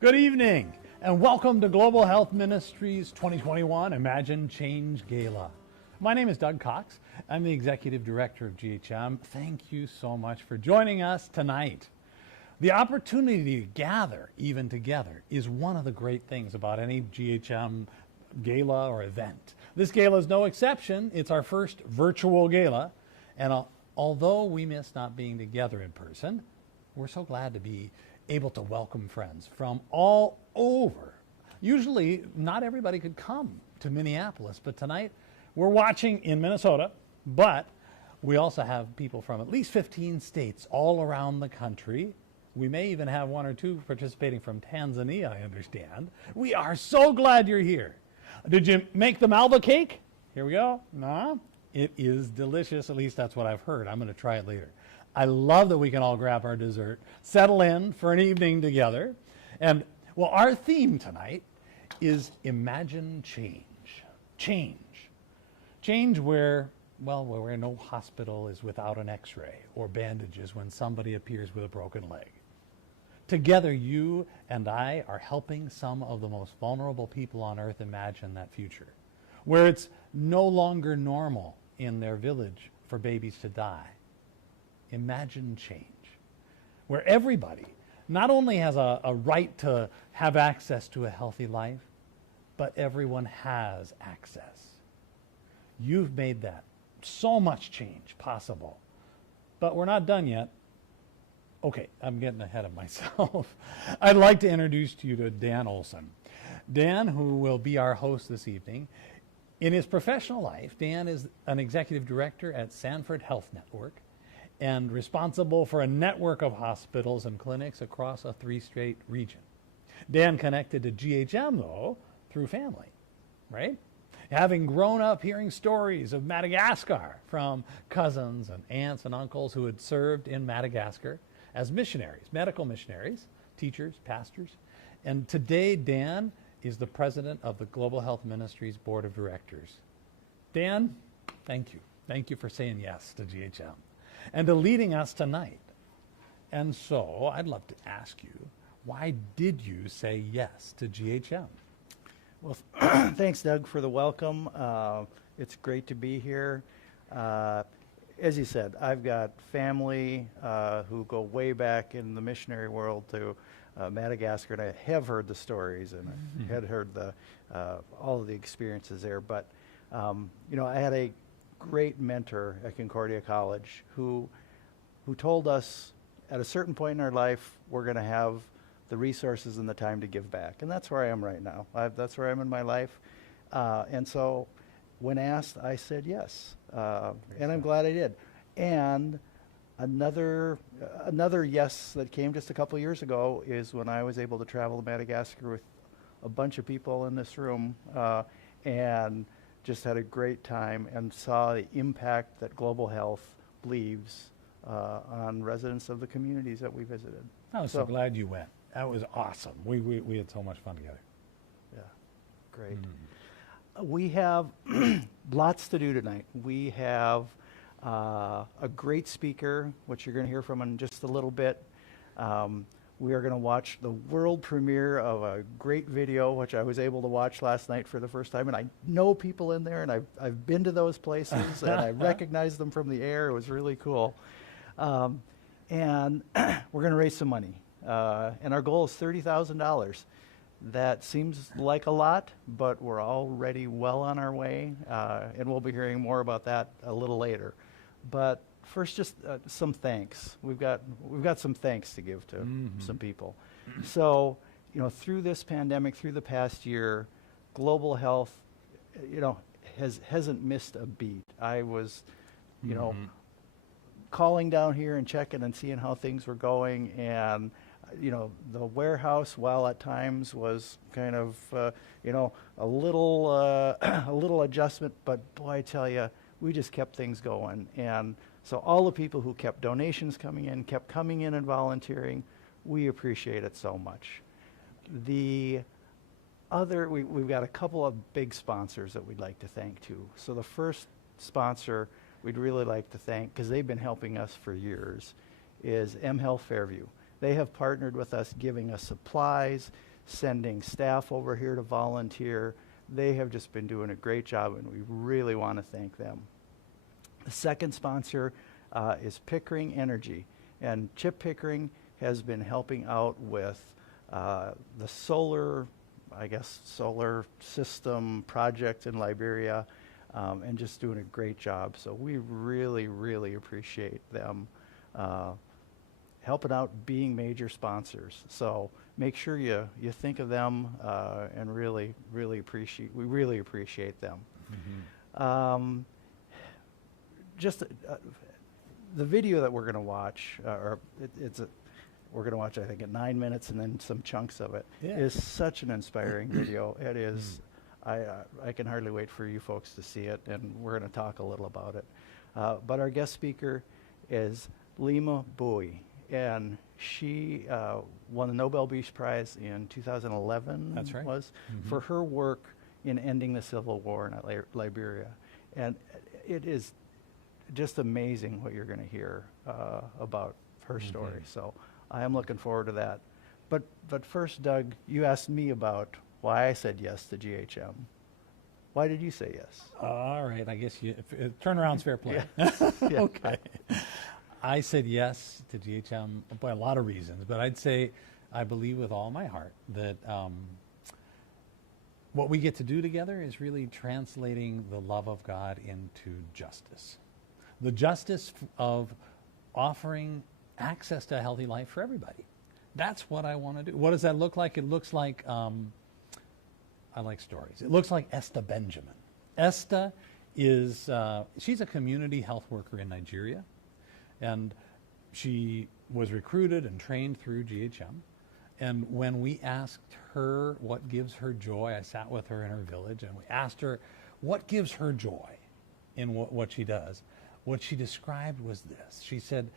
Good evening, and welcome to Global Health Ministries 2021 Imagine Change Gala. My name is Doug Cox. I'm the Executive Director of GHM. Thank you so much for joining us tonight. The opportunity to gather, even together, is one of the great things about any GHM gala or event. This gala is no exception. It's our first virtual gala, and although we miss not being together in person, we're so glad to be able to welcome friends from all over. Usually, not everybody could come to Minneapolis, but tonight we're watching in Minnesota, but we also have people from at least 15 states all around the country. We may even have one or two participating from Tanzania, I understand. We are so glad you're here. Did you make the Malva cake? Here we go. No? It is delicious, at least that's what I've heard. I'm going to try it later. I love that we can all grab our dessert, settle in for an evening together. And, well, our theme tonight is Imagine Change. Change. Change where no hospital is without an x-ray or bandages when somebody appears with a broken leg. Together, you and I are helping some of the most vulnerable people on earth imagine that future, where it's no longer normal in their village for babies to die. Imagine change, where everybody not only has a right to have access to a healthy life, but everyone has access. You've made that so much change possible, but we're not done yet. Okay, I'm getting ahead of myself. I'd like to introduce to you to Dan Olson. Dan, who will be our host this evening. In his professional life, Dan is an executive director at Sanford Health Network and responsible for a network of hospitals and clinics across a 3-state region. Dan connected to GHM, though, through family, right? Having grown up hearing stories of Madagascar from cousins and aunts and uncles who had served in Madagascar as missionaries, medical missionaries, teachers, pastors. And today, Dan is the president of the Global Health Ministries Board of Directors. Dan, thank you. Thank you for saying yes to GHM and to leading us tonight. And so I'd love to ask you, why did you say yes to GHM? Well, thanks, Doug, for the welcome. It's great to be here. As you said, I've got family who go way back in the missionary world to Madagascar, and I have heard the stories and I had heard all of the experiences there. But I had a great mentor at Concordia College who told us at a certain point in our life we're going to have the resources and the time to give back, and that's where I am right now. That's where I'm in my life, and so when asked, I said yes, and I'm glad I did. And another yes that came just a couple years ago is when I was able to travel to Madagascar with a bunch of people in this room, and just had a great time and saw the impact that global health leaves on residents of the communities that we visited. I was so glad you went. That was awesome. We had so much fun together. Yeah, great. We have lots to do tonight. We have a great speaker, which you're going to hear from in just a little bit. We are going to watch the world premiere of a great video, which I was able to watch last night for the first time. And I know people in there, and I've been to those places, and I recognize them from the air. It was really cool. And we're going to raise some money. And our goal is $30,000. That seems like a lot, but we're already well on our way, and we'll be hearing more about that a little later. But first, just some thanks. We've got some thanks to give to some people. So, through this pandemic, through the past year, global health, hasn't missed a beat. I was, calling down here and checking and seeing how things were going, and the warehouse, while at times was kind of, a little adjustment, but boy, I tell you, we just kept things going. And so all the people who kept donations coming in, kept coming in and volunteering, we appreciate it so much. We've got a couple of big sponsors that we'd like to thank too. So the first sponsor we'd really like to thank, because they've been helping us for years, is M Health Fairview. They have partnered with us, giving us supplies, sending staff over here to volunteer. They have just been doing a great job, and we really want to thank them. The second sponsor is Pickering Energy, and Chip Pickering has been helping out with the solar system project in Liberia, and just doing a great job. So we really, really appreciate them helping out, being major sponsors. So make sure you think of them, and we really appreciate them. Mm-hmm. The video that we're going to watch, we're going to watch, I think, at 9 minutes, and then some chunks of it, is such an inspiring video. It is. I can hardly wait for you folks to see it, and we're going to talk a little about it. But our guest speaker is Leymah Gbowee, and she won the Nobel Peace Prize in 2011. That's right. For her work in ending the civil war in Liberia. And it is just amazing what you're going to hear about her story. So I am looking forward to that. But first, Doug, you asked me about why I said yes to GHM. Why did you say yes? All right, I guess turnaround's fair play. Yeah. Okay. I said yes to GHM by a lot of reasons, but I'd say I believe with all my heart that what we get to do together is really translating the love of God into justice. The justice of offering access to a healthy life for everybody. That's what I want to do. What does that look like? It looks like, I like stories. It looks like Esther Benjamin. Esther is, she's a community health worker in Nigeria, and she was recruited and trained through GHM. And when we asked her what gives her joy, I sat with her in her village, and we asked her what gives her joy in what she does. What she described was this. She said,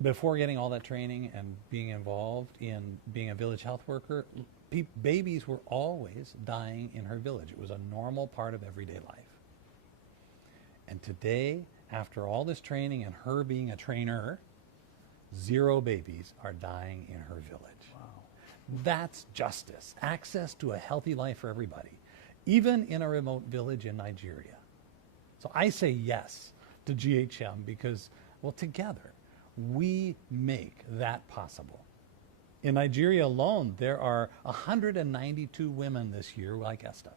before getting all that training and being involved in being a village health worker, babies were always dying in her village. It was a normal part of everyday life. And today, after all this training and her being a trainer, 0 babies are dying in her village. Wow. That's justice. Access to a healthy life for everybody, even in a remote village in Nigeria. So I say yes to GHM because, well, together we make that possible. In Nigeria alone, there are 192 women this year like Esther,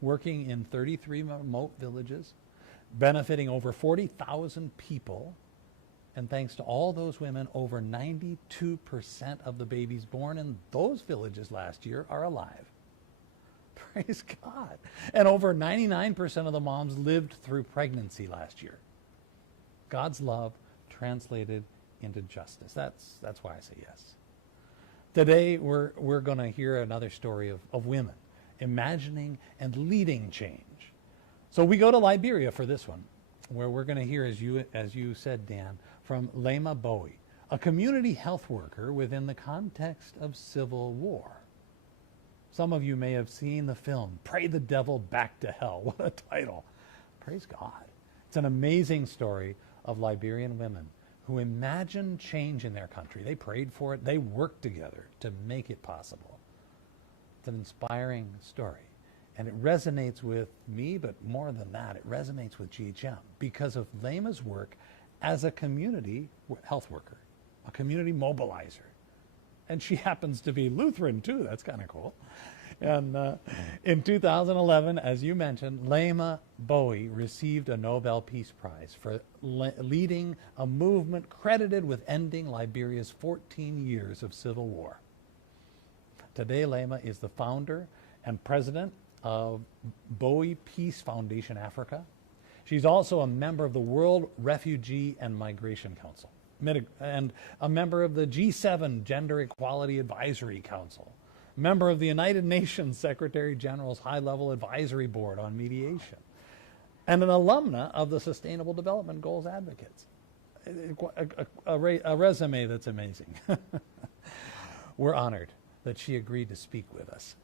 working in 33 remote villages, benefiting over 40,000 people. And thanks to all those women, over 92% of the babies born in those villages last year are alive. Praise God. And over 99% of the moms lived through pregnancy last year. God's love translated into justice. That's why I say yes. Today, we're going to hear another story of women imagining and leading change. So we go to Liberia for this one, where we're going to hear, as you said, Dan, from Leymah Gbowee, a community health worker within the context of civil war. Some of you may have seen the film, Pray the Devil Back to Hell. What a title. Praise God. It's an amazing story of Liberian women who imagined change in their country. They prayed for it. They worked together to make it possible. It's an inspiring story. And it resonates with me, but more than that, it resonates with GHM because of Leymah's work as a community health worker, a community mobilizer. And she happens to be Lutheran too. That's kind of cool. And in 2011, as you mentioned, Leymah Gbowee received a Nobel Peace Prize for leading a movement credited with ending Liberia's 14 years of civil war. Today, Leymah is the founder and president of Gbowee Peace Foundation Africa. She's also a member of the World Refugee and Migration Council and a member of the G7 Gender Equality Advisory Council, member of the United Nations Secretary General's High-Level Advisory Board on Mediation, and an alumna of the Sustainable Development Goals Advocates. A resume that's amazing. We're honored that she agreed to speak with us.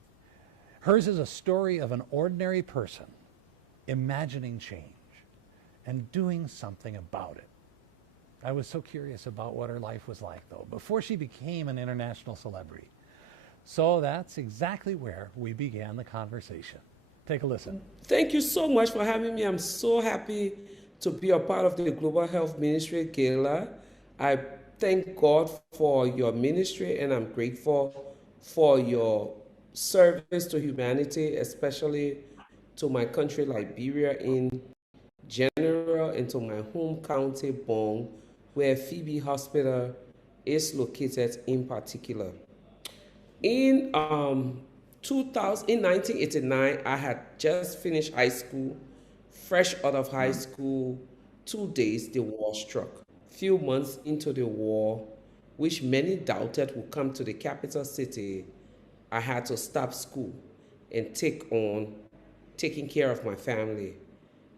Hers is a story of an ordinary person imagining change and doing something about it. I was so curious about what her life was like, though, before she became an international celebrity. So that's exactly where we began the conversation. Take a listen. Thank you so much for having me. I'm so happy to be a part of the Global Health Ministry Gala. I thank God for your ministry, and I'm grateful for your service to humanity, especially to my country, Liberia, in general, and to my home county, Bong, where Phoebe Hospital is located in particular. In 1989, I had just finished high school, fresh out of high school. 2 days, the war struck. Few months into the war, which many doubted would come to the capital city, I had to stop school and take on taking care of my family.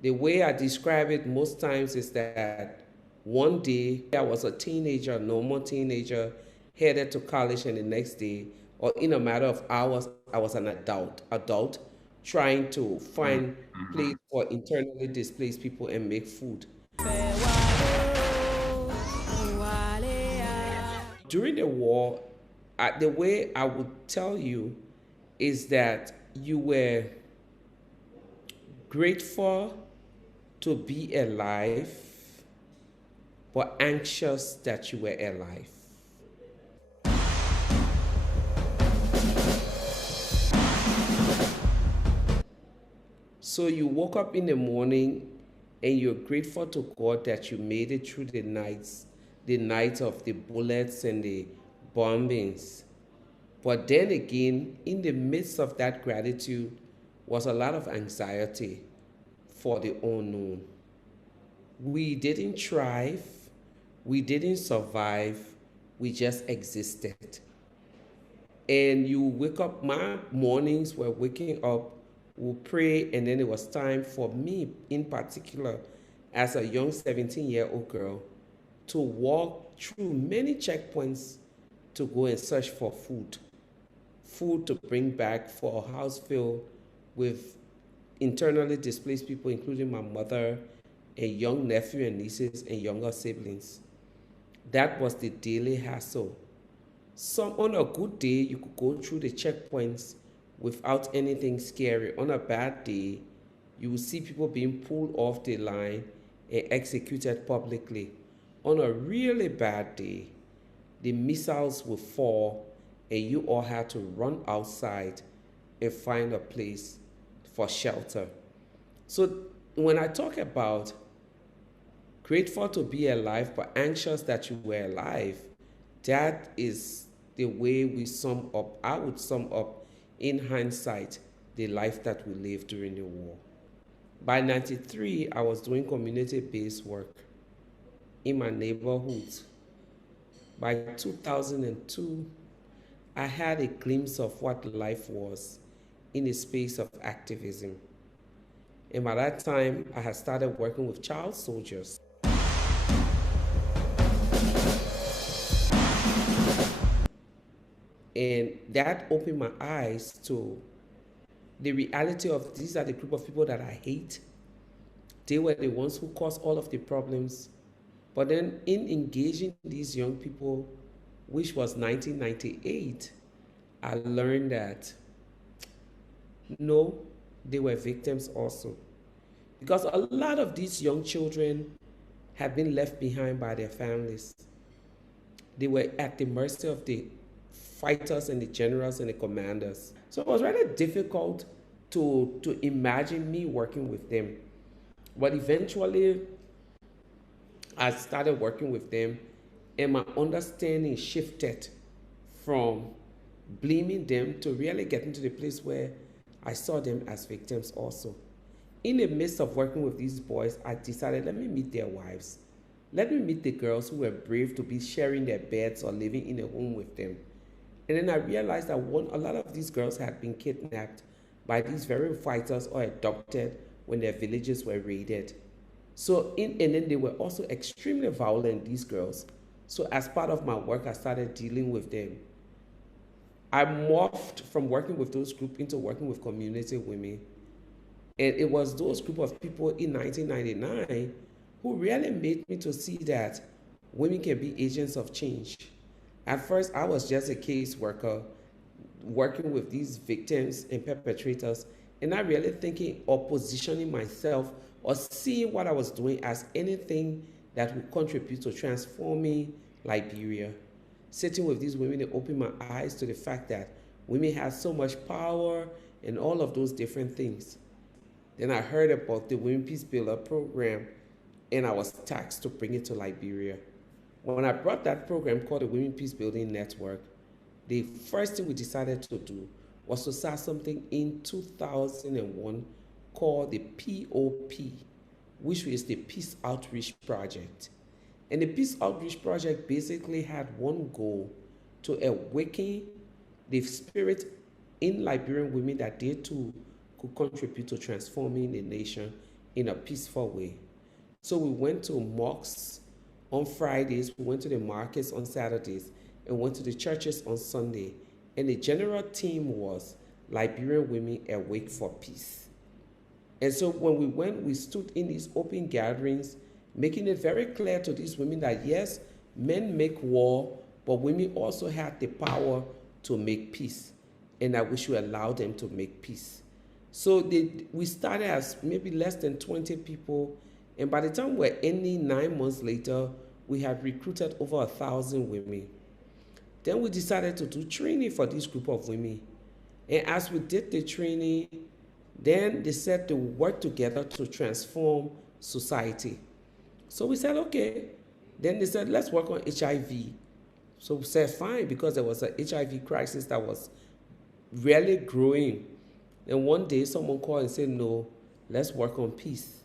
The way I describe it most times is that one day I was a teenager, a normal teenager, headed to college, and the next day, or in a matter of hours, I was an adult trying to find place for internally displaced people and make food. During the war, the way I would tell you is that you were grateful to be alive, but anxious that you were alive. So you woke up in the morning and you're grateful to God that you made it through the night of the bullets and the bombings. But then again, in the midst of that gratitude was a lot of anxiety for the unknown. We didn't thrive, we didn't survive, we just existed. And you wake up, my mornings were waking up, we'll pray, and then it was time for me in particular, as a young 17-year-old girl, to walk through many checkpoints to go and search for food to bring back for a house filled with internally displaced people, including my mother, a young nephew and nieces, and younger siblings. That was the daily hassle. On a good day, you could go through the checkpoints without anything scary. On a bad day, you will see people being pulled off the line and executed publicly. On a really bad day, the missiles will fall and you all had to run outside and find a place for shelter. So when I talk about grateful to be alive but anxious that you were alive, that is the way I would sum up in hindsight the life that we lived during the war. By 93, I was doing community-based work in my neighborhood. By 2002, I had a glimpse of what life was in a space of activism. And by that time, I had started working with child soldiers. And that opened my eyes to the reality of these are the group of people that I hate. They were the ones who caused all of the problems. But then in engaging these young people, which was 1998, I learned that no, they were victims also. Because a lot of these young children had been left behind by their families. They were at the mercy of the fighters and the generals and the commanders. So it was rather difficult to imagine me working with them. But eventually, I started working with them, and my understanding shifted from blaming them to really getting to the place where I saw them as victims also. In the midst of working with these boys, I decided, let me meet their wives. Let me meet the girls who were brave to be sharing their beds or living in a home with them. And then I realized that a lot of these girls had been kidnapped by these very fighters or adopted when their villages were raided. And then they were also extremely violent, these girls. So as part of my work, I started dealing with them. I morphed from working with those groups into working with community women. And it was those group of people in 1999 who really made me to see that women can be agents of change. At first, I was just a case worker working with these victims and perpetrators, and not really thinking or positioning myself or seeing what I was doing as anything that would contribute to transforming Liberia. Sitting with these women, it opened my eyes to the fact that women have so much power and all of those different things. Then I heard about the Women Peace Builder program, and I was tasked to bring it to Liberia. When I brought that program called the Women Peace Building Network, the first thing we decided to do was to start something in 2001 called the POP, which is the Peace Outreach Project. And the Peace Outreach Project basically had one goal: to awaken the spirit in Liberian women that they too could contribute to transforming the nation in a peaceful way. So we went to mosques on Fridays, we went to the markets on Saturdays, and went to the churches on Sunday. And the general theme was Liberian Women Awake for Peace. And so when we went, we stood in these open gatherings, making it very clear to these women that yes, men make war, but women also had the power to make peace, and that we should allow them to make peace. So we started as maybe less than 20 people, and by the time we're ending 9 months later, we had recruited over 1,000 women. Then we decided to do training for this group of women. And as we did the training, then they said to work together to transform society. So we said, okay. Then they said, let's work on HIV. So we said, fine, because there was an HIV crisis that was really growing. And one day someone called and said, no, let's work on peace.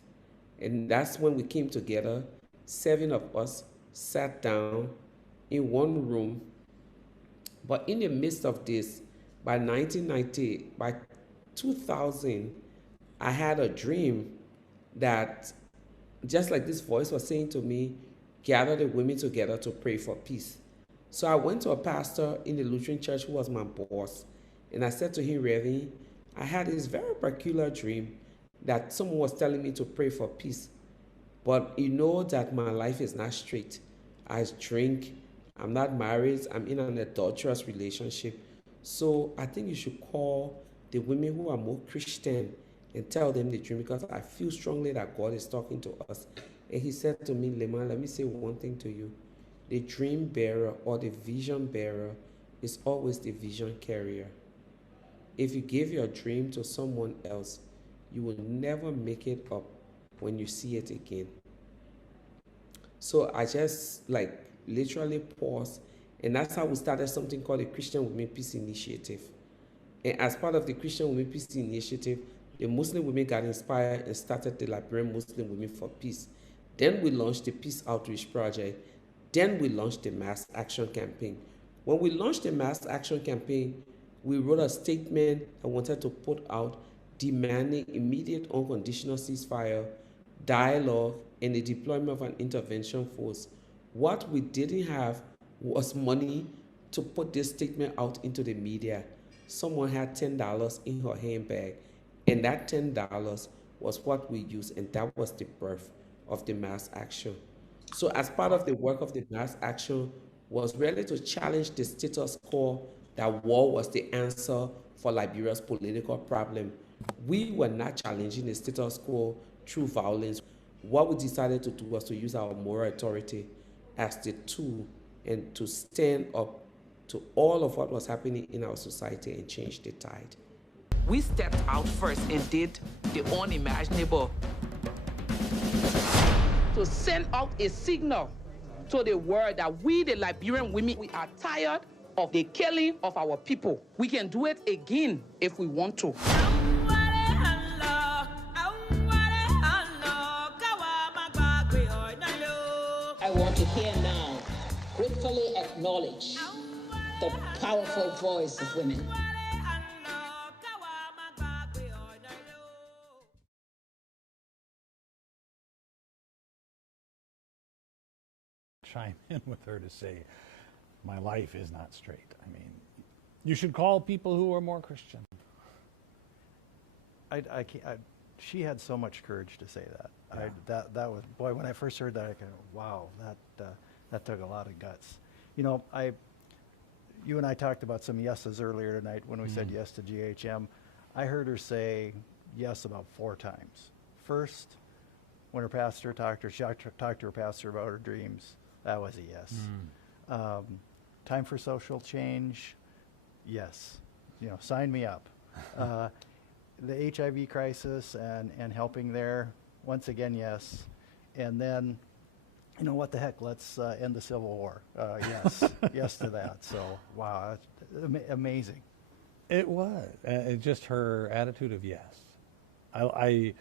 And that's when we came together. 7 of us sat down in one room. But in the midst of this, by 1990, by 2000, I had a dream that, just like this voice was saying to me, gather the women together to pray for peace. So I went to a pastor in the Lutheran church who was my boss, and I said to him, Reverend, I had this very peculiar dream that someone was telling me to pray for peace. But you know that my life is not straight. I drink, I'm not married, I'm in an adulterous relationship. So I think you should call the women who are more Christian and tell them the dream, because I feel strongly that God is talking to us. And he said to me, Lema, let me say one thing to you. The dream bearer or the vision bearer is always the vision carrier. If you give your dream to someone else, you will never make it up when you see it again. So I just literally paused, and that's how we started something called the Christian Women Peace Initiative. And as part of the Christian Women Peace Initiative, the Muslim women got inspired and started the Liberian Muslim Women for Peace. Then we launched the Peace Outreach Project. Then we launched the Mass Action Campaign. When we launched the Mass Action Campaign, we wrote a statement I wanted to put out demanding immediate unconditional ceasefire, dialogue, and the deployment of an intervention force. What we didn't have was money to put this statement out into the media. Someone had $10 in her handbag, and that $10 was what we used, and that was the birth of the mass action. So as part of the work of the mass action was really to challenge the status quo that war was the answer for Liberia's political problem. We were not challenging the status quo through violence. What we decided to do was to use our moral authority as the tool and to stand up to all of what was happening in our society and change the tide. We stepped out first and did the unimaginable. To send out a signal to the world that we, the Liberian women, we are tired of the killing of our people. We can do it again if we want to. I want to here now gratefully acknowledge the powerful voice of women. Chime in with her to say, my life is not straight. I mean, you should call people who are more Christian. She had so much courage to say that. Yeah. That was, boy, when I first heard that, I kind of, wow, that took a lot of guts. You know, you and I talked about some yeses earlier tonight when we said yes to GHM. I heard her say yes about 4 times. First, when her pastor talked to her pastor about her dreams, that was a yes. Time for social change, yes. You know, sign me up. The HIV crisis and helping there, once again, yes. And then, you know, what the heck, let's end the Civil War. Yes, yes to that. So, wow, that's amazing. It was just her attitude of yes. I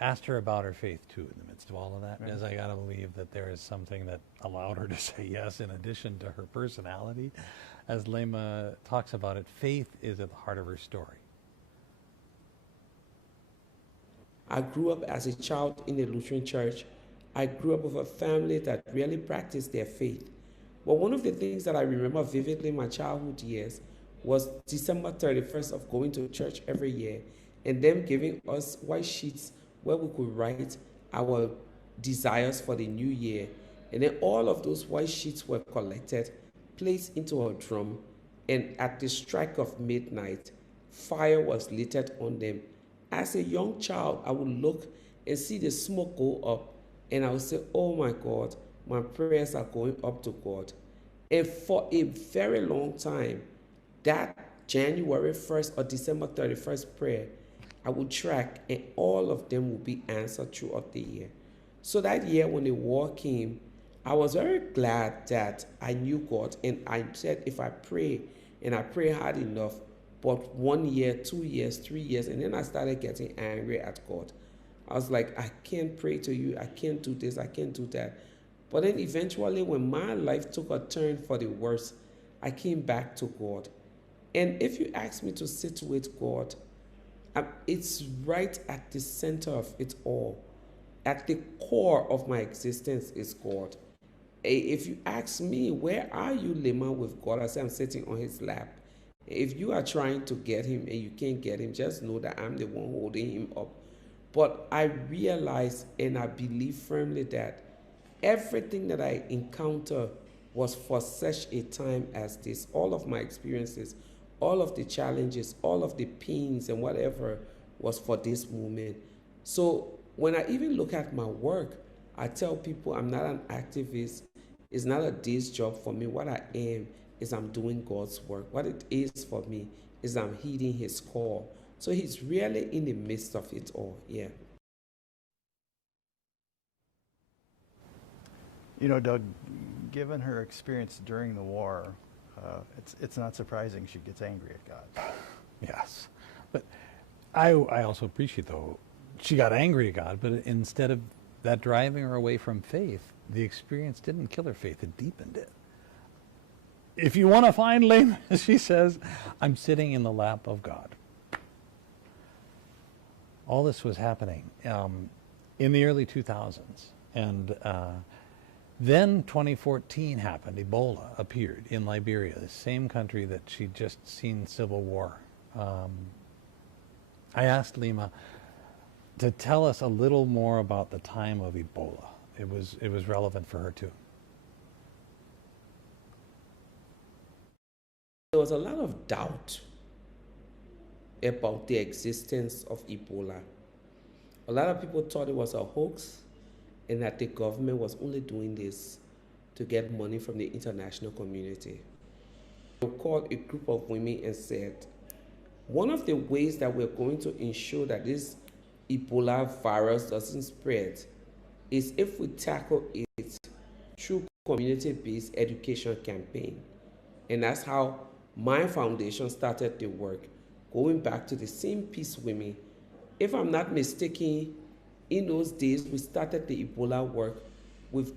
asked her about her faith too in the midst of all of that, because I got to believe that there is something that allowed her to say yes in addition to her personality. As Lema talks about it, faith is at the heart of her story. I grew up as a child in a Lutheran church. I grew up with a family that really practiced their faith. But one of the things that I remember vividly in my childhood years was December 31st of going to church every year and them giving us white sheets where we could write our desires for the new year. And then all of those white sheets were collected, placed into a drum, and at the strike of midnight, fire was lit on them. As a young child, I would look and see the smoke go up, and I would say, oh my God, my prayers are going up to God. And for a very long time, that January 1st or December 31st prayer, I would track, and all of them would be answered throughout the year. So that year when the war came, I was very glad that I knew God, and I said, if I pray, and I pray hard enough, but 1 year, 2 years, 3 years, and then I started getting angry at God. I was like, I can't pray to you, I can't do this, I can't do that. But then eventually when my life took a turn for the worse, I came back to God. And if you ask me to sit with God, it's right at the center of it all. At the core of my existence is God. If you ask me, where are you, Lema, with God? I say, I'm sitting on his lap. If you are trying to get him and you can't get him, just know that I'm the one holding him up. But I realize and I believe firmly that everything that I encounter was for such a time as this. All of my experiences, all of the challenges, all of the pains and whatever was for this moment. So when I even look at my work, I tell people I'm not an activist. It's not a day's job for me. What I am is I'm doing God's work. What it is for me is I'm heeding his call. So he's really in the midst of it all, yeah. You know, Doug, given her experience during the war, it's not surprising she gets angry at God. Yes. But I also appreciate, though, she got angry at God, but instead of that driving her away from faith, the experience didn't kill her faith, it deepened it. If you want to find Lema, she says, I'm sitting in the lap of God. All this was happening in the early 2000s. And then 2014 happened. Ebola appeared in Liberia, the same country that she'd just seen civil war. I asked Lema to tell us a little more about the time of Ebola. It was relevant for her too. There was a lot of doubt about the existence of Ebola. A lot of people thought it was a hoax and that the government was only doing this to get money from the international community. We called a group of women and said, one of the ways that we're going to ensure that this Ebola virus doesn't spread is if we tackle it through community-based education campaign. And that's how my foundation started the work, going back to the same Peace Women. If I'm not mistaken, in those days, we started the Ebola work with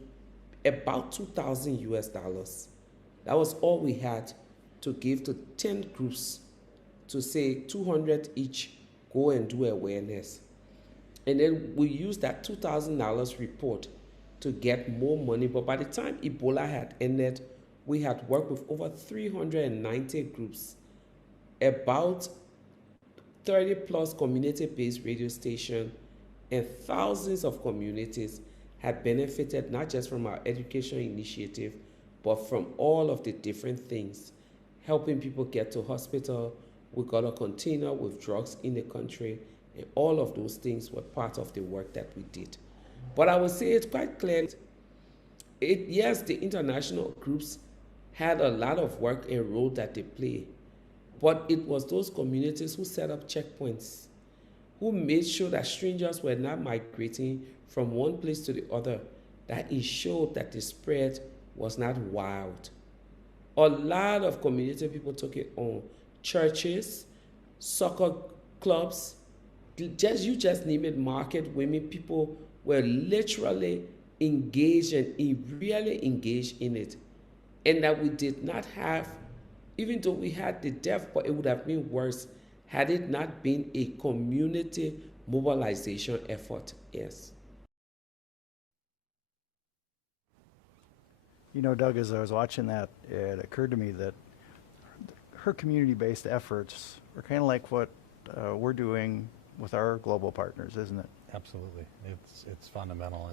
about $2,000. That was all we had to give to 10 groups to say 200 each, go and do awareness. And then we used that $2,000 report to get more money. But by the time Ebola had ended, we had worked with over 390 groups, about 30 plus community-based radio stations, and thousands of communities had benefited not just from our education initiative, but from all of the different things. helping people get to hospital. We got a container with drugs in the country, and all of those things were part of the work that we did. But I would say it's quite clear. Yes, the international groups had a lot of work and role that they play, but it was those communities who set up checkpoints, who made sure that strangers were not migrating from one place to the other, that ensured that the spread was not wild. A lot of community people took it on. Churches, soccer clubs, you just name it, market women, people were literally engaged and really engaged in it. And that we did not have, even though we had the death, but it would have been worse had it not been a community mobilization effort, yes. You know, Doug, as I was watching that, it occurred to me that her community-based efforts are kind of like what we're doing with our global partners, isn't it? Absolutely. It's fundamental.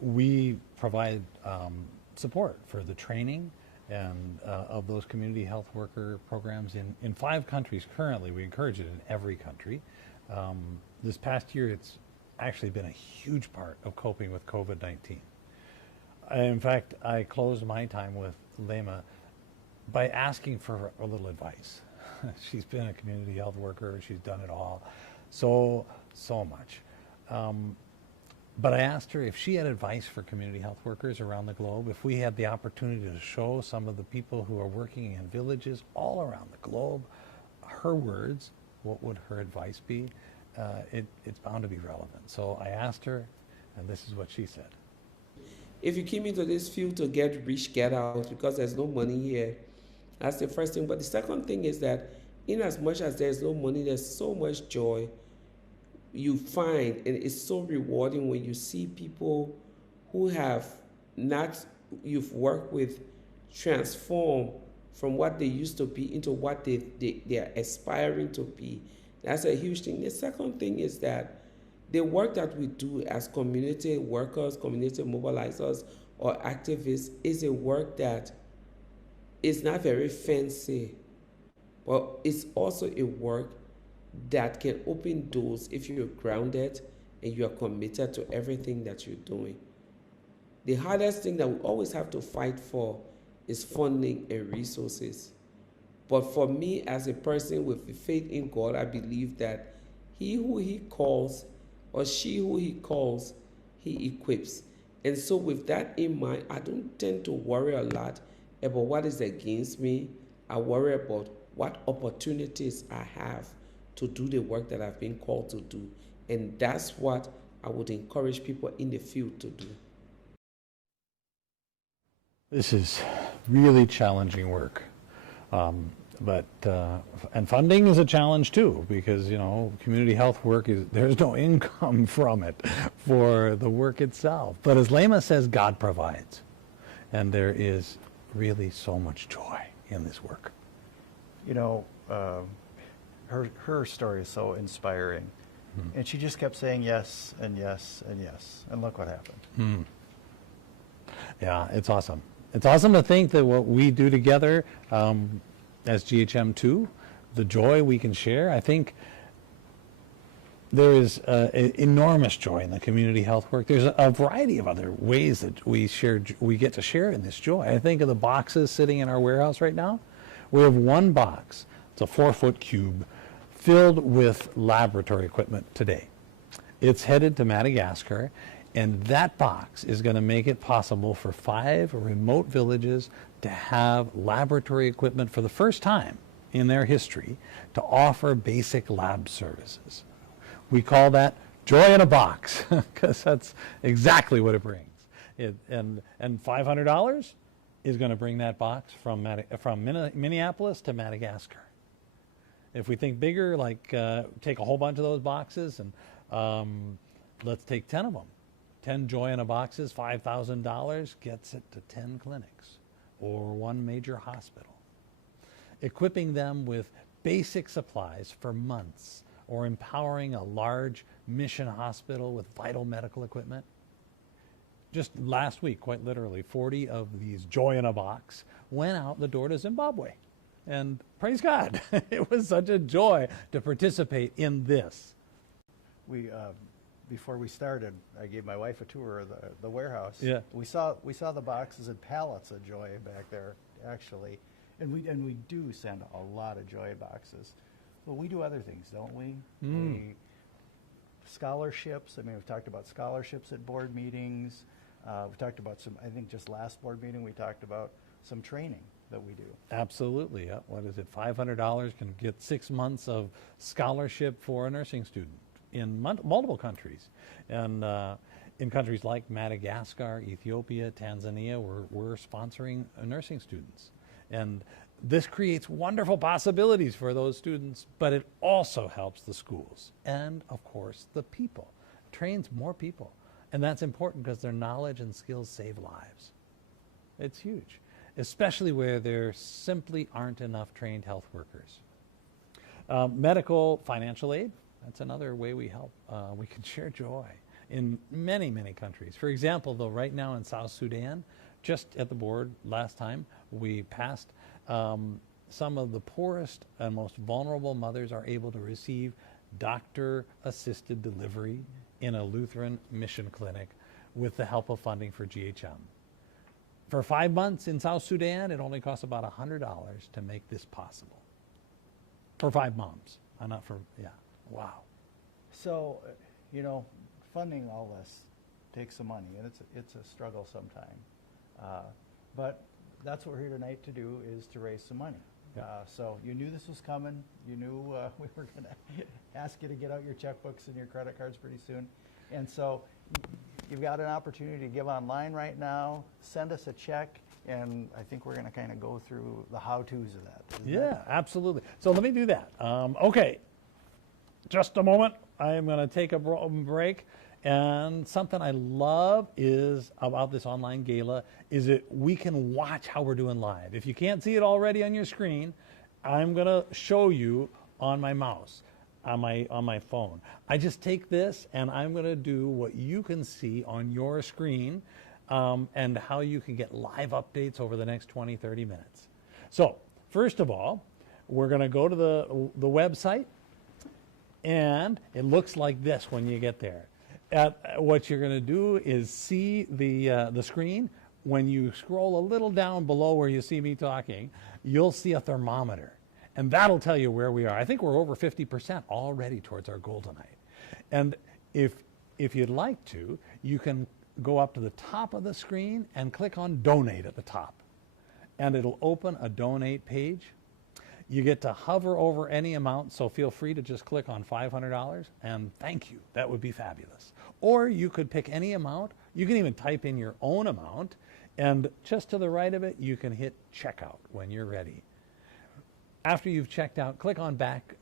We provide support for the training and of those community health worker programs in 5 countries currently. We encourage it in every country. This past year, it's actually been a huge part of coping with COVID-19. In fact, I closed my time with Lema by asking for a little advice. She's been a community health worker. She's done it all so much. But I asked her if she had advice for community health workers around the globe, if we had the opportunity to show some of the people who are working in villages all around the globe, her words, what would her advice be? It's bound to be relevant. So I asked her, and this is what she said. If you came into this field to get rich, get out, because there's no money here. That's the first thing. But the second thing is that in as much as there's no money, there's so much joy you find, and it's so rewarding when you see people who have you've worked with, transform from what they used to be into what they are aspiring to be. That's a huge thing. The second thing is that the work that we do as community workers, community mobilizers, or activists is a work that is not very fancy, but it's also a work that can open doors if you're grounded and you're committed to everything that you're doing. The hardest thing that we always have to fight for is funding and resources. But for me, as a person with faith in God, I believe that he who he calls, or she who he calls, he equips. And so with that in mind, I don't tend to worry a lot about what is against me. I worry about what opportunities I have to do the work that I've been called to do. And that's what I would encourage people in the field to do. This is really challenging work. And funding is a challenge too, because, you know, community health work there's no income from it for the work itself. But as Lema says, God provides. And there is really so much joy in this work. You know, her story is so inspiring. Mm-hmm. And she just kept saying yes and yes and yes. And look what happened. Mm. Yeah, it's awesome. It's awesome to think that what we do together as GHM2, the joy we can share, I think there is enormous joy in the community health work. There's a variety of other ways that we get to share in this joy. I think of the boxes sitting in our warehouse right now. We have one box, it's a 4-foot cube, filled with laboratory equipment today. It's headed to Madagascar, and that box is going to make it possible for 5 remote villages to have laboratory equipment for the first time in their history to offer basic lab services. We call that joy in a box, because that's exactly what it brings. And $500 is going to bring that box from Minneapolis to Madagascar. If we think bigger, like take a whole bunch of those boxes and let's take 10 of them. 10 joy in a boxes, $5,000 gets it to 10 clinics or 1 major hospital. Equipping them with basic supplies for months, or empowering a large mission hospital with vital medical equipment. Just last week, quite literally, 40 of these joy in a box went out the door to Zimbabwe And praise God, it was such a joy to participate in this. We before we started, I gave my wife a tour of the warehouse. Yeah. We saw the boxes and pallets of Joy back there, actually, and we do send a lot of Joy boxes. But we do other things, don't we? We scholarships. I mean, we've talked about scholarships at board meetings. We talked about some. I think just last board meeting we talked about some training that we do. Absolutely. What is it? $500 can get 6 months of scholarship for a nursing student in multiple countries. And in countries like Madagascar, Ethiopia, Tanzania, we're sponsoring nursing students. And this creates wonderful possibilities for those students, but it also helps the schools and, of course, the people. Trains more people. And that's important because their knowledge and skills save lives. It's huge, especially where there simply aren't enough trained health workers. Medical financial aid, that's another way we help. We can share joy in many, many countries. For example, though, right now in South Sudan, just at the board last time, we passed some of the poorest and most vulnerable mothers are able to receive doctor-assisted delivery in a Lutheran mission clinic with the help of funding for GHM. For 5 months in South Sudan, it only costs about $100 to make this possible. For 5 moms, not for, yeah, wow. So, funding all this takes some money, and it's a struggle sometime. But that's what we're here tonight to do, is to raise some money. Yeah. So you knew this was coming. You knew we were going to ask you to get out your checkbooks and your credit cards pretty soon. And so you've got an opportunity to give online right now. Send us a check, and I think we're going to kind of go through the how-tos of that. Yeah, absolutely. So let me do that. Okay, just a moment. I am going to take a break. And something I love is about this online gala is that we can watch how we're doing live. If you can't see it already on your screen, I'm going to show you on my mouse, on my phone. I just take this and I'm going to do what you can see on your screen and how you can get live updates over the next 20, 30 minutes. So first of all, we're going to go to the website, and it looks like this when you get there. What you're going to do is see the screen. When you scroll a little down below where you see me talking, you'll see a thermometer, and that'll tell you where we are. I think we're over 50% already towards our goal tonight. And if you'd like to, you can go up to the top of the screen and click on Donate at the top, and it'll open a donate page. You get to hover over any amount, so feel free to just click on $500 and thank you. That would be fabulous. Or you could pick any amount. You can even type in your own amount, and just to the right of it, you can hit checkout when you're ready. After you've checked out, click on back,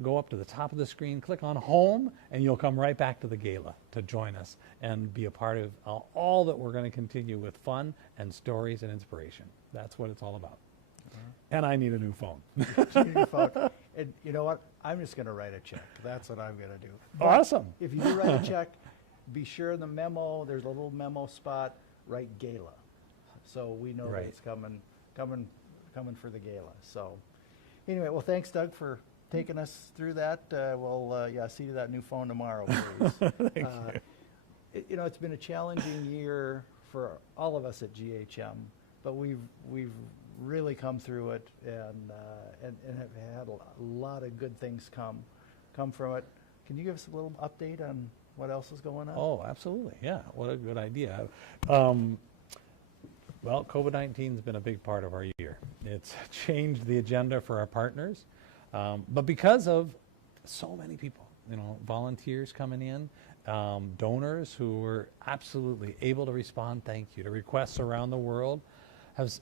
go up to the top of the screen, click on home, and you'll come right back to the gala to join us and be a part of all that we're going to continue with fun and stories and inspiration. That's what it's all about. And I need a new phone. And you know what? I'm just going to write a check. That's what I'm going to do. Awesome. If you do write a check, be sure in the memo, there's a little memo spot, write gala. So we know that it's coming for the gala. So anyway, well, thanks, Doug, for taking us through that. We'll see you that new phone tomorrow, please. Thank you. It's been a challenging year for all of us at GHM, but we've really come through it and have had a lot of good things come from it. Can you give us a little update on what else is going on? Oh, absolutely. Yeah, what a good idea. Well, COVID-19 has been a big part of our year. It's changed the agenda for our partners, but because of so many people, volunteers coming in, donors who were absolutely able to respond, thank you, to requests around the world,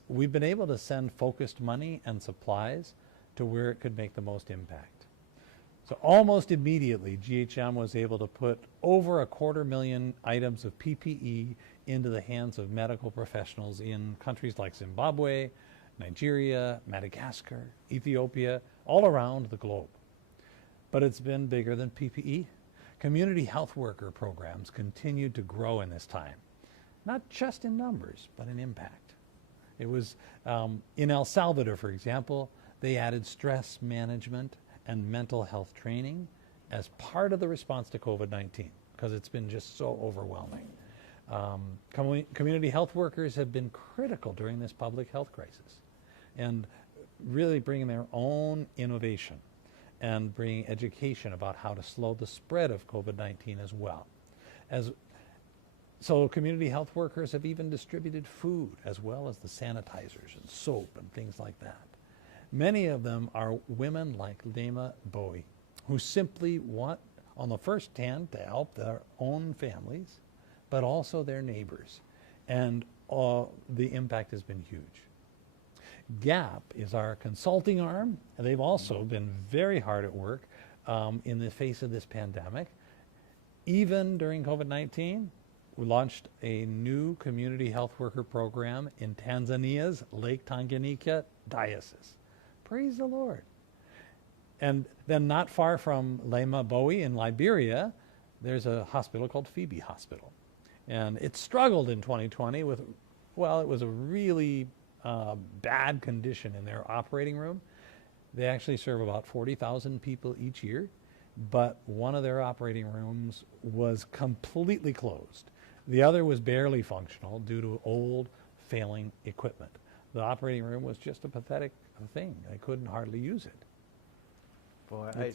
we've been able to send focused money and supplies to where it could make the most impact. So almost immediately, GHM was able to put over 250,000 items of PPE into the hands of medical professionals in countries like Zimbabwe, Nigeria, Madagascar, Ethiopia, all around the globe. But it's been bigger than PPE. Community health worker programs continued to grow in this time, not just in numbers, but in impact. It was in El Salvador, for example, They added stress management and mental health training as part of the response to COVID-19 because it's been just so overwhelming. Community health workers have been critical during this public health crisis and really bringing their own innovation and bringing education about how to slow the spread of COVID-19 as well. So community health workers have even distributed food as well as the sanitizers and soap and things like that. Many of them are women like Lema Bowie, who simply want, on the first hand, to help their own families, but also their neighbors. And the impact has been huge. GAP is our consulting arm, and they've also been very hard at work in the face of this pandemic. Even during COVID-19, we launched a new community health worker program in Tanzania's Lake Tanganyika diocese. Praise the Lord. And then not far from Lema Bowie in Liberia, there's a hospital called Phoebe Hospital. And it struggled in 2020 with, well, it was a really bad condition in their operating room. They actually serve about 40,000 people each year, but one of their operating rooms was completely closed. The other was barely functional due to old, failing equipment. The operating room was just a pathetic thing. They couldn't hardly use it. Boy,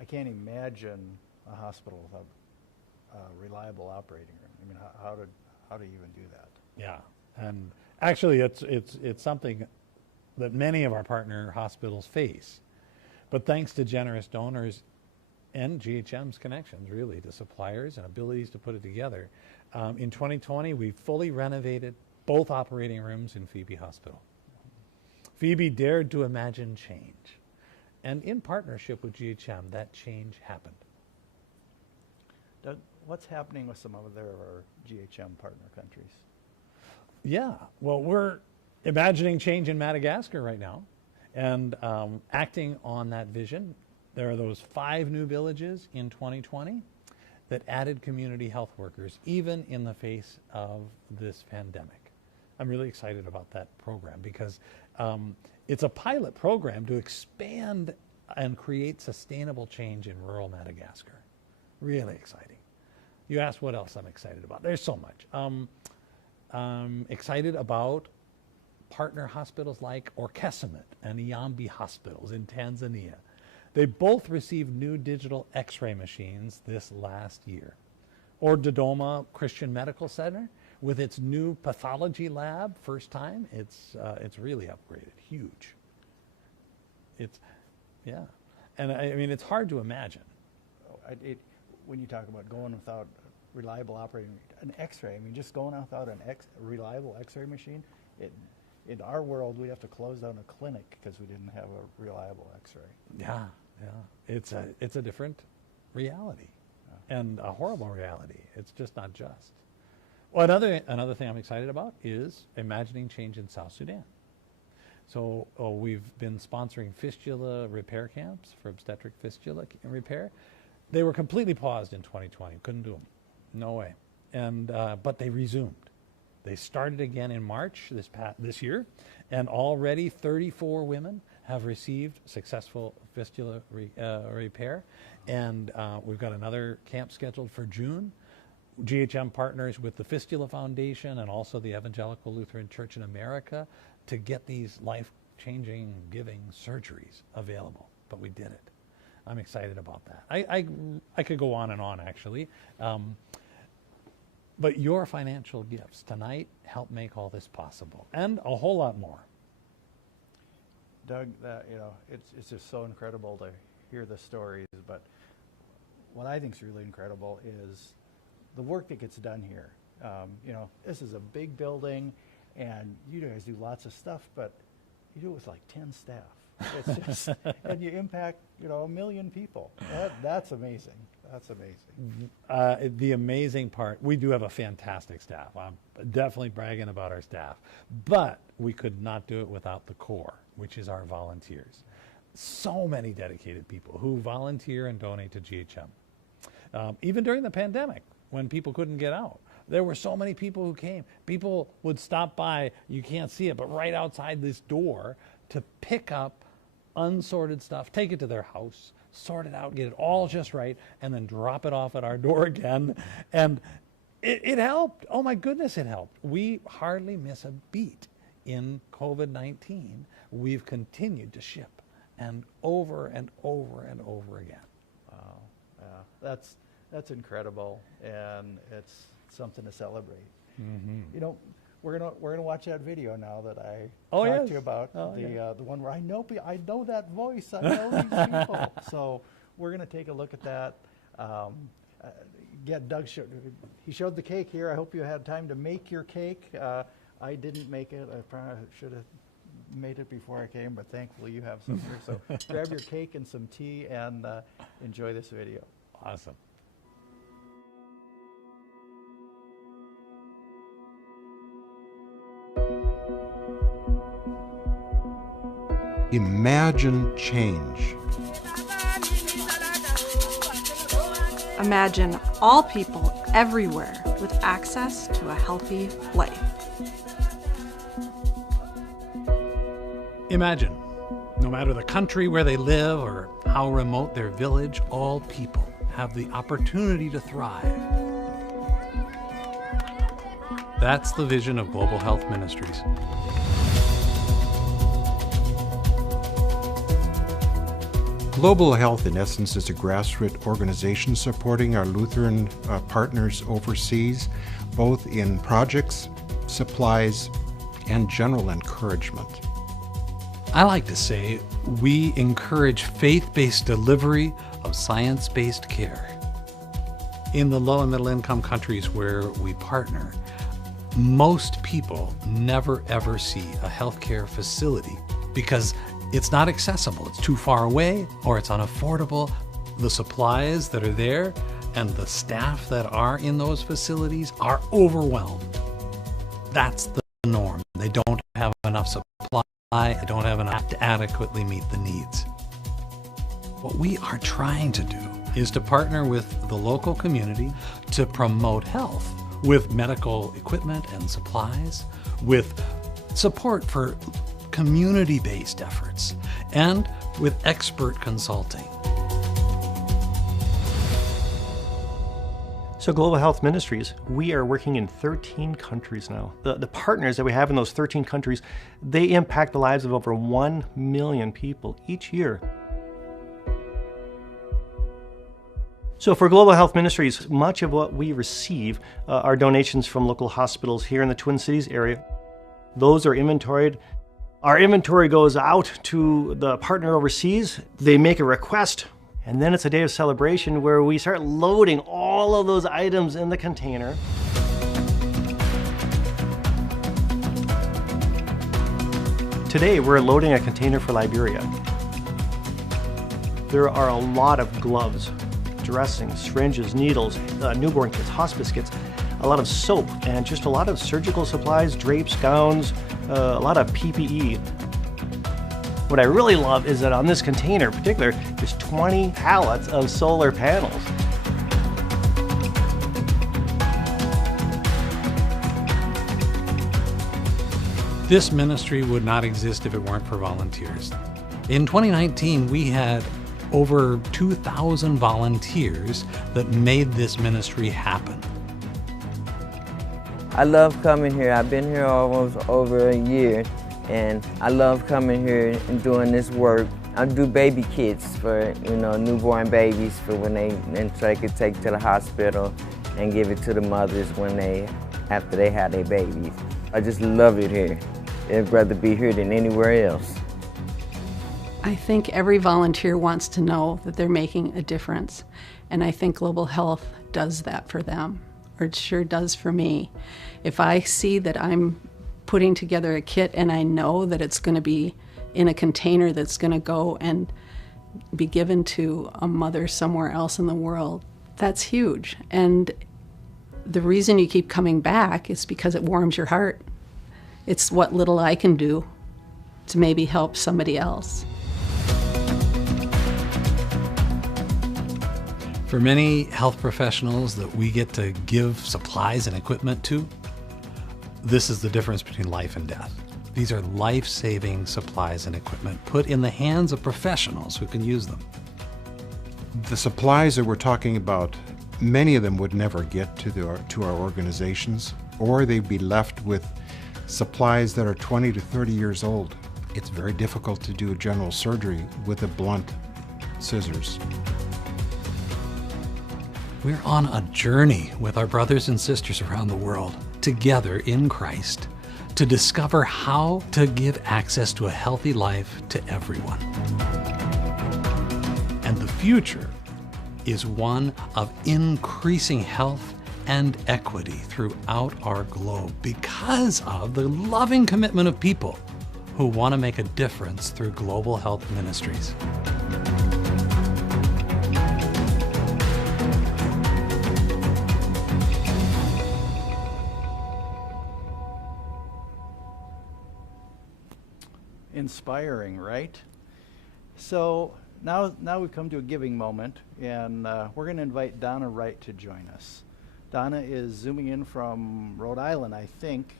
I can't imagine a hospital without a reliable operating room. I mean, how do you even do that? Yeah, and actually it's something that many of our partner hospitals face. But thanks to generous donors and GHM's connections, really, to suppliers and abilities to put it together, in 2020 we fully renovated both operating rooms in Phoebe Hospital. Phoebe dared to imagine change. And in partnership with GHM, that change happened. Doug, what's happening with some of their GHM partner countries? Yeah, well, we're imagining change in Madagascar right now and acting on that vision. There are those 5 new villages in 2020 that added community health workers, even in the face of this pandemic. I'm really excited about that program because it's a pilot program to expand and create sustainable change in rural Madagascar. Really exciting. You asked what else I'm excited about. There's so much. I'm excited about partner hospitals like Orkesumet and Iambi hospitals in Tanzania. They both received new digital x-ray machines this last year. Or Dodoma Christian Medical Center with its new pathology lab, first time, it's really upgraded, huge. Yeah. And I mean, it's hard to imagine. When you talk about going without reliable operating, an x-ray, I mean, just going without a reliable x-ray machine, in our world, we'd have to close down a clinic because we didn't have a reliable x-ray. Yeah, yeah. It's a different reality and a horrible reality. It's just not just. Well, another thing I'm excited about is imagining change in South Sudan. So we've been sponsoring fistula repair camps for obstetric fistula repair. They were completely paused in 2020. Couldn't do them. No way. And but they resumed. They started again in March this year, and already 34 women have received successful fistula repair. And we've got another camp scheduled for June. GHM partners with the Fistula Foundation and also the Evangelical Lutheran Church in America to get these life-changing, giving surgeries available. But we did it. I'm excited about that. I could go on and on, actually. But your financial gifts tonight help make all this possible, and a whole lot more. Doug, it's just so incredible to hear the stories, but what I think is really incredible is the work that gets done here. This is a big building, and you guys do lots of stuff, but you do it with like 10 staff. It's just, and you impact, 1 million people. That's amazing. That's amazing. The amazing part, we do have a fantastic staff. I'm definitely bragging about our staff, but we could not do it without the core, which is our volunteers. So many dedicated people who volunteer and donate to GHM. Even during the pandemic, when people couldn't get out, there were so many people who came. People would stop by, you can't see it, but right outside this door, to pick up unsorted stuff, take it to their house, sort it out, get it all just right, and then drop it off at our door again. And it helped. Oh my goodness, it helped. We hardly miss a beat in COVID-19. We've continued to ship, and over and over and over again. Wow, yeah, that's incredible, and it's something to celebrate. Mm-hmm. You know, we're gonna watch that video now that I Oh, talked yes. to you about, Oh, yeah. the one where I know that voice, I know these people. So we're gonna take a look at that. Doug he showed the cake here. I hope you had time to make your cake. I didn't make it. I probably should have made it before I came, but thankfully you have some here. So grab your cake and some tea and enjoy this video. Awesome. Imagine change. Imagine all people everywhere with access to a healthy life. Imagine, no matter the country where they live or how remote their village, all people have the opportunity to thrive. That's the vision of Global Health Ministries. Global Health, in essence, is a grassroots organization supporting our Lutheran partners overseas, both in projects, supplies, and general encouragement. I like to say we encourage faith-based delivery of science-based care. In the low and middle income countries where we partner, most people never ever see a healthcare facility because it's not accessible, it's too far away, or it's unaffordable. The supplies that are there and the staff that are in those facilities are overwhelmed. That's the norm. They don't have enough supply, they don't have enough to adequately meet the needs. What we are trying to do is to partner with the local community to promote health with medical equipment and supplies, with support for community-based efforts, and with expert consulting. So Global Health Ministries, we are working in 13 countries now. The partners that we have in those 13 countries, they impact the lives of over 1 million people each year. So for Global Health Ministries, much of what we receive are donations from local hospitals here in the Twin Cities area. Those are inventoried. Our inventory goes out to the partner overseas. They make a request, and then it's a day of celebration where we start loading all of those items in the container. Today, we're loading a container for Liberia. There are a lot of gloves, dressings, syringes, needles, newborn kits, hospice kits, a lot of soap, and just a lot of surgical supplies, drapes, gowns, a lot of PPE. What I really love is that on this container in particular, there's 20 pallets of solar panels. This ministry would not exist if it weren't for volunteers. In 2019, we had over 2,000 volunteers that made this ministry happen. I love coming here. I've been here almost over a year, and I love coming here and doing this work. I do baby kits for, newborn babies for when so they could take to the hospital and give it to the mothers after they have their babies. I just love it here. I'd rather be here than anywhere else. I think every volunteer wants to know that they're making a difference, and I think Global Health does that for them, or it sure does for me. If I see that I'm putting together a kit and I know that it's going to be in a container that's going to go and be given to a mother somewhere else in the world, that's huge. And the reason you keep coming back is because it warms your heart. It's what little I can do to maybe help somebody else. For many health professionals that we get to give supplies and equipment to, this is the difference between life and death. These are life-saving supplies and equipment put in the hands of professionals who can use them. The supplies that we're talking about, many of them would never get to our organizations, or they'd be left with supplies that are 20 to 30 years old. It's very difficult to do general surgery with a blunt scissors. We're on a journey with our brothers and sisters around the world, together in Christ, to discover how to give access to a healthy life to everyone. And the future is one of increasing health and equity throughout our globe because of the loving commitment of people who want to make a difference through Global Health Ministries. Inspiring, right? So now we've come to a giving moment, and we're going to invite Donna Wright to join us. Donna is zooming in from Rhode Island, I think.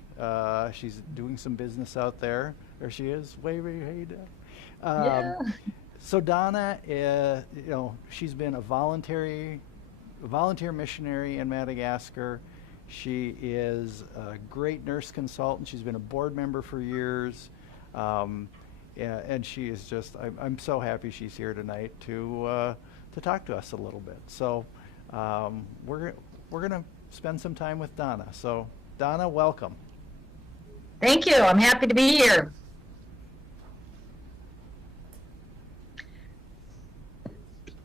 She's doing some business out there. There she is, waving, hey, Yeah. So Donna, she's been a volunteer missionary in Madagascar. She is a great nurse consultant. She's been a board member for years. And she is just, I'm so happy she's here tonight to talk to us a little bit. So we're going to spend some time with Donna. So Donna, welcome. Thank you. I'm happy to be here.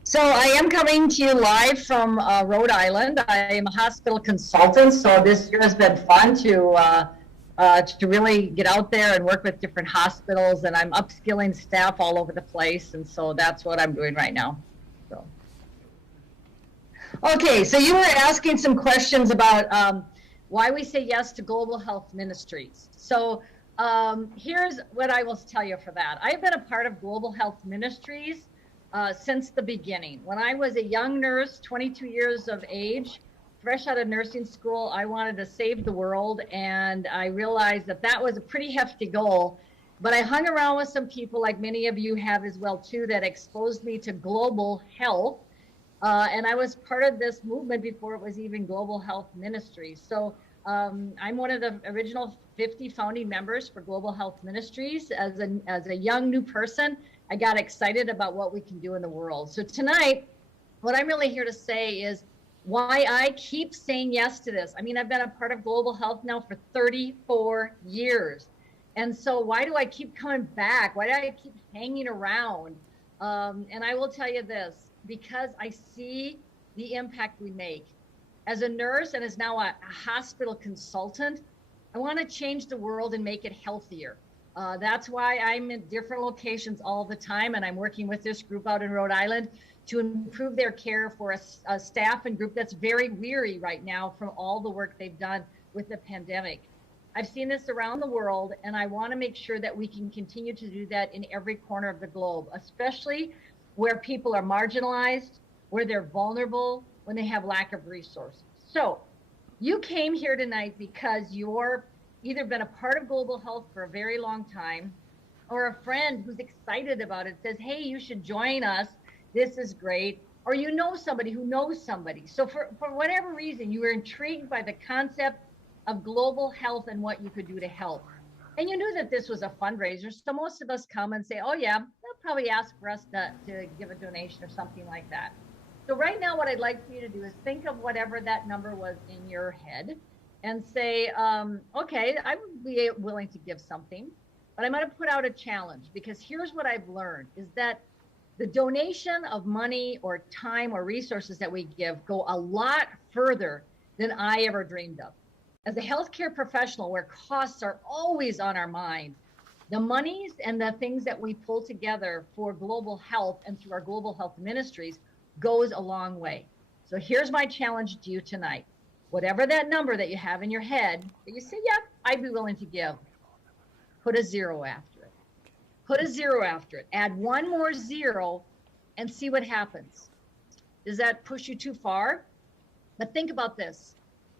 So I am coming to you live from Rhode Island. I am a hospital consultant, so this year has been fun to really get out there and work with different hospitals, and I'm upskilling staff all over the place, and so that's what I'm doing right now. So, okay, so you were asking some questions about why we say yes to Global Health Ministries. So here's what I will tell you for that. I've been a part of Global Health Ministries since the beginning. When I was a young nurse, 22 years of age, fresh out of nursing school, I wanted to save the world, and I realized that that was a pretty hefty goal. But I hung around with some people, like many of you have as well too, that exposed me to global health. And I was part of this movement before it was even Global Health Ministries. So I'm one of the original 50 founding members for Global Health Ministries. As a young new person, I got excited about what we can do in the world. So tonight, what I'm really here to say is why I keep saying yes to this. I mean, I've been a part of Global Health now for 34 years. And so why do I keep coming back? Why do I keep hanging around? And I will tell you this, because I see the impact we make. As a nurse and as now a hospital consultant, I want to change the world and make it healthier. That's why I'm in different locations all the time, and I'm working with this group out in Rhode Island to improve their care for a staff and group that's very weary right now from all the work they've done with the pandemic. I've seen this around the world, and I want to make sure that we can continue to do that in every corner of the globe, especially where people are marginalized, where they're vulnerable, when they have lack of resources. So you came here tonight because you're either been a part of Global Health for a very long time, or a friend who's excited about it says, hey, you should join us. This is great. Or you know somebody who knows somebody. So for whatever reason, you were intrigued by the concept of global health and what you could do to help. And you knew that this was a fundraiser. So most of us come and say, oh yeah, they'll probably ask for us to give a donation or something like that. So right now, what I'd like for you to do is think of whatever that number was in your head and say, okay, I would be willing to give something, but I'm going to put out a challenge, because here's what I've learned is that the donation of money or time or resources that we give go a lot further than I ever dreamed of. As a healthcare professional, where costs are always on our mind, the monies and the things that we pull together for global health and through our Global Health Ministries goes a long way. So here's my challenge to you tonight. Whatever that number that you have in your head that you say, yeah, I'd be willing to give, put a 0 after it. Put a 0 after it. Add one more 0 and see what happens. Does that push you too far? But think about this.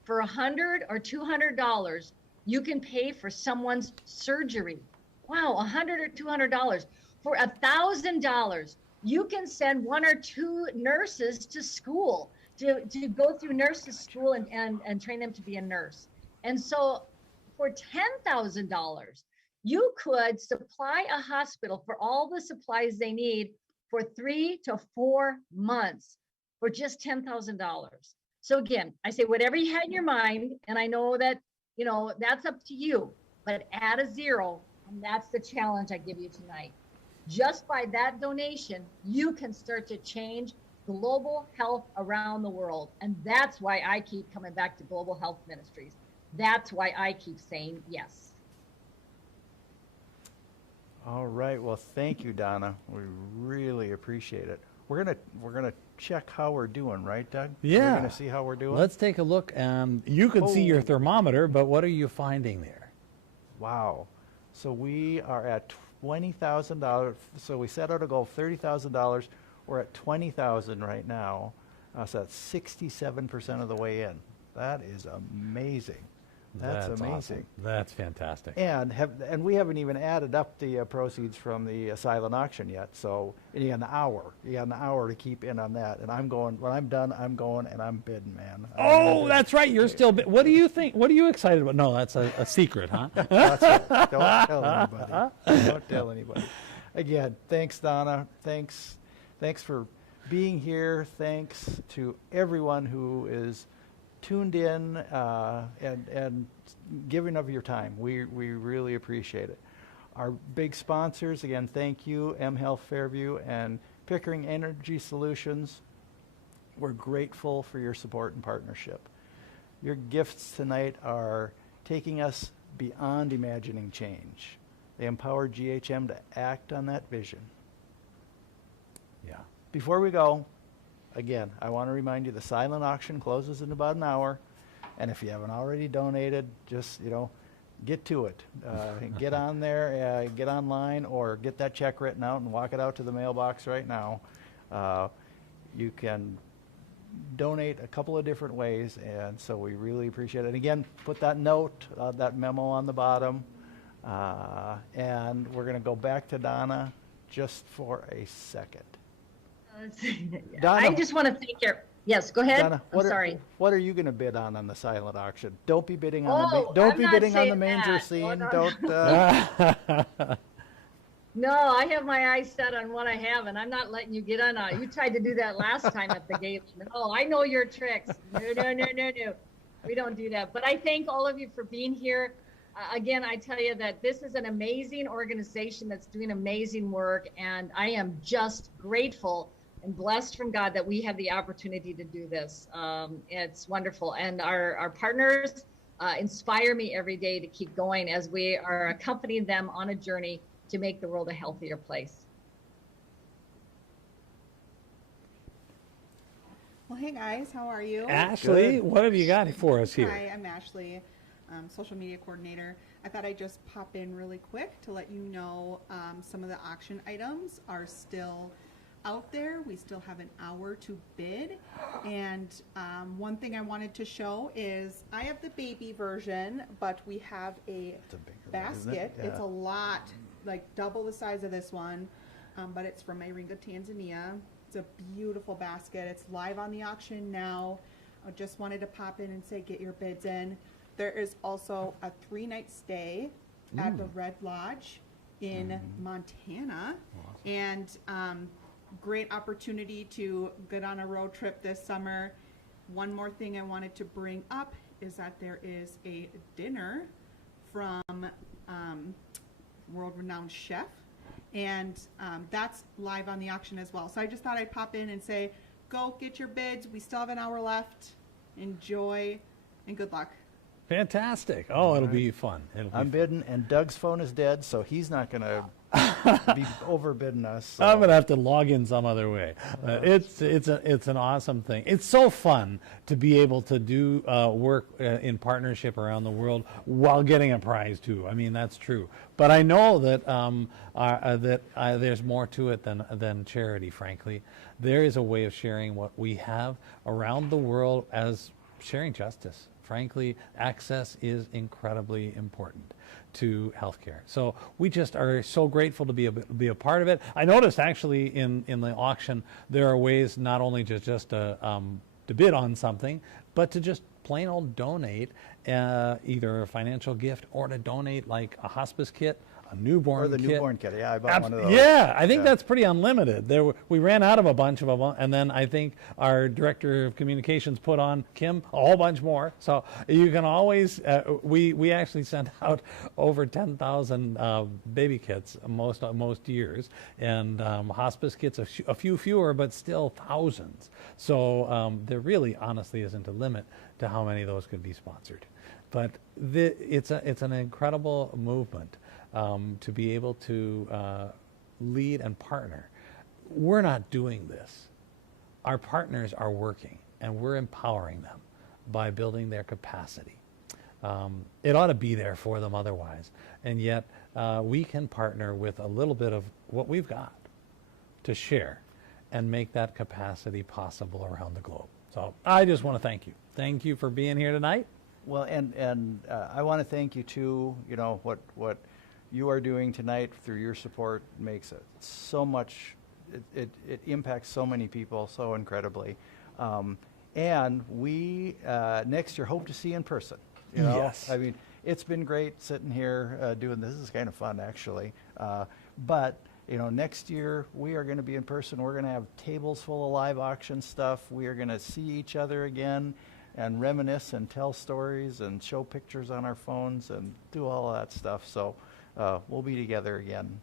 For $100 or $200, you can pay for someone's surgery. Wow, $100 or $200. For $1,000, you can send 1 or 2 nurses to school to go through nurses school and train them to be a nurse. And so for $10,000, you could supply a hospital for all the supplies they need for 3 to 4 months for just $10,000. So again, I say whatever you had in your mind, and I know that, that's up to you, but add a 0, and that's the challenge I give you tonight. Just by that donation, you can start to change global health around the world. And that's why I keep coming back to Global Health Ministries. That's why I keep saying yes. All right. Well, thank you, Donna. We really appreciate it. We're gonna check how we're doing, right, Doug? Yeah. We're gonna see how we're doing. Let's take a look. You can see your thermometer, but what are you finding there? Wow. So we are at $20,000. So we set out a goal of $30,000. We're at $20,000 right now. So that's 67% of the way in. That is amazing. That's amazing. Awesome. That's fantastic. And we haven't even added up the proceeds from the silent auction yet. So you got an hour. You got an hour to keep in on that. And I'm going. When I'm done, I'm going and I'm bidding, man. Oh, that's right. You're still. What do you think? What are you excited about? No, that's a secret, huh? That's right. Don't tell anybody. Don't tell anybody. Again, thanks, Donna. Thanks for being here. Thanks to everyone who is tuned in and giving of your time. We really appreciate it. Our big sponsors, again, thank you, mHealth Fairview and Pickering Energy Solutions. We're grateful for your support and partnership. Your gifts tonight are taking us beyond imagining change. They empower GHM to act on that vision. Yeah. Before we go, again, I want to remind you the silent auction closes in about an hour. And if you haven't already donated, just, get to it. Get on there, get online, or get that check written out and walk it out to the mailbox right now. You can donate a couple of different ways, and so we really appreciate it. And again, put that note, that memo on the bottom. And we're going to go back to Donna just for a second. Donna, I just want to thank you. Yes, go ahead. Donna, I'm sorry. What are you going to bid on the silent auction? Don't be bidding on the manger scene. Oh, no. Don't. No, I have my eyes set on what I have, and I'm not letting you get on. You tried to do that last time at the gate. No, I know your tricks. No. We don't do that. But I thank all of you for being here. Again, I tell you that this is an amazing organization that's doing amazing work, and I am just grateful and blessed from God that we have the opportunity to do this. It's wonderful. And our partners inspire me every day to keep going as we are accompanying them on a journey to make the world a healthier place. Well, hey guys, how are you? Ashley, what have you got for us here? Hi, I'm Ashley, social media coordinator. I thought I'd just pop in really quick to let you know some of the auction items are still out there. We still have an hour to bid. And one thing I wanted to show is I have the baby version, but we have a basket. It's a lot, like double the size of this one, but it's from Iringa, Tanzania. It's a beautiful basket. It's live on the auction now. I just wanted to pop in and say, get your bids in. There is also a 3-night stay at the Red Lodge in Montana. And great opportunity to get on a road trip this summer. One more thing I wanted to bring up is that there is a dinner from world-renowned chef, and that's live on the auction as well. So I just thought I'd pop in and say, go get your bids. We still have an hour left. Enjoy, and good luck. Fantastic. Oh, it'll be fun. I'm bidding, and Doug's phone is dead, so he's not going to be overbidding us. So. I'm gonna have to log in some other way. It's an awesome thing. It's so fun to be able to do work in partnership around the world while getting a prize too. I mean, that's true. But I know that there's more to it than charity. Frankly, there is a way of sharing what we have around the world as sharing justice Frankly, access is incredibly important to healthcare. So we just are so grateful to be a part of it. I noticed actually in the auction there are ways not only to bid on something, but to just plain old donate either a financial gift or to donate like a hospice kit, a newborn Or the kit. newborn kit. Yeah, I bought one of those. Yeah, I think that's pretty unlimited. We ran out of a bunch of them, and then I think our director of communications put on, Kim, a whole bunch more. So you can always, we actually sent out over 10,000 baby kits most years, and hospice kits a few fewer, but still thousands. So there really honestly isn't a limit to how many of those could be sponsored. But it's an incredible movement. To be able to lead and partner. We're not doing this. Our partners are working, and we're empowering them by building their capacity. It ought to be there for them otherwise, and yet we can partner with a little bit of what we've got to share and make that capacity possible around the globe. So I just want to thank you. Thank you for being here tonight. Well, and I want to thank you too. You know what you are doing tonight through your support makes it so much. It impacts so many people so incredibly, and we next year hope to see you in person. You know? Yes. I mean, it's been great sitting here doing this. This is kind of fun actually, but. You know, next year we are going to be in person. We're going to have tables full of live auction stuff. We are going to see each other again and reminisce and tell stories and show pictures on our phones and do all of that stuff. So we'll be together again.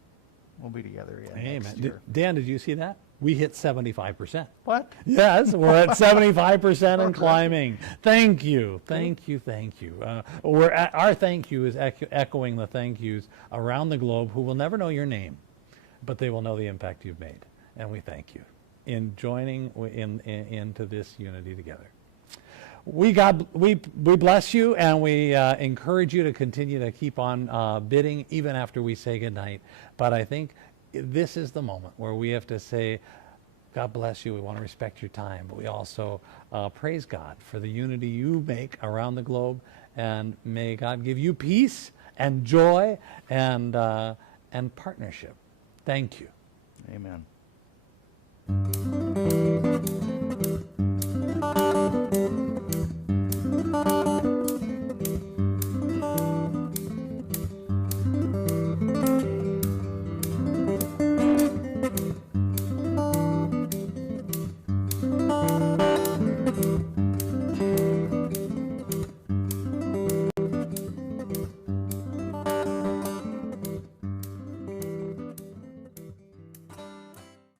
We'll be together again next year. Dan, did you see that? We hit 75%. What? Yes, we're at 75% and climbing. Thank you, thank you, thank you. Our thank you is echoing the thank yous around the globe who will never know your name, but they will know the impact you've made, and we thank you in joining into this unity together. We bless you, and we encourage you to continue to keep on bidding even after we say goodnight. But I think this is the moment where we have to say, God bless you. We want to respect your time, but we also praise God for the unity you make around the globe, and may God give you peace and joy and partnership. Thank you. Amen.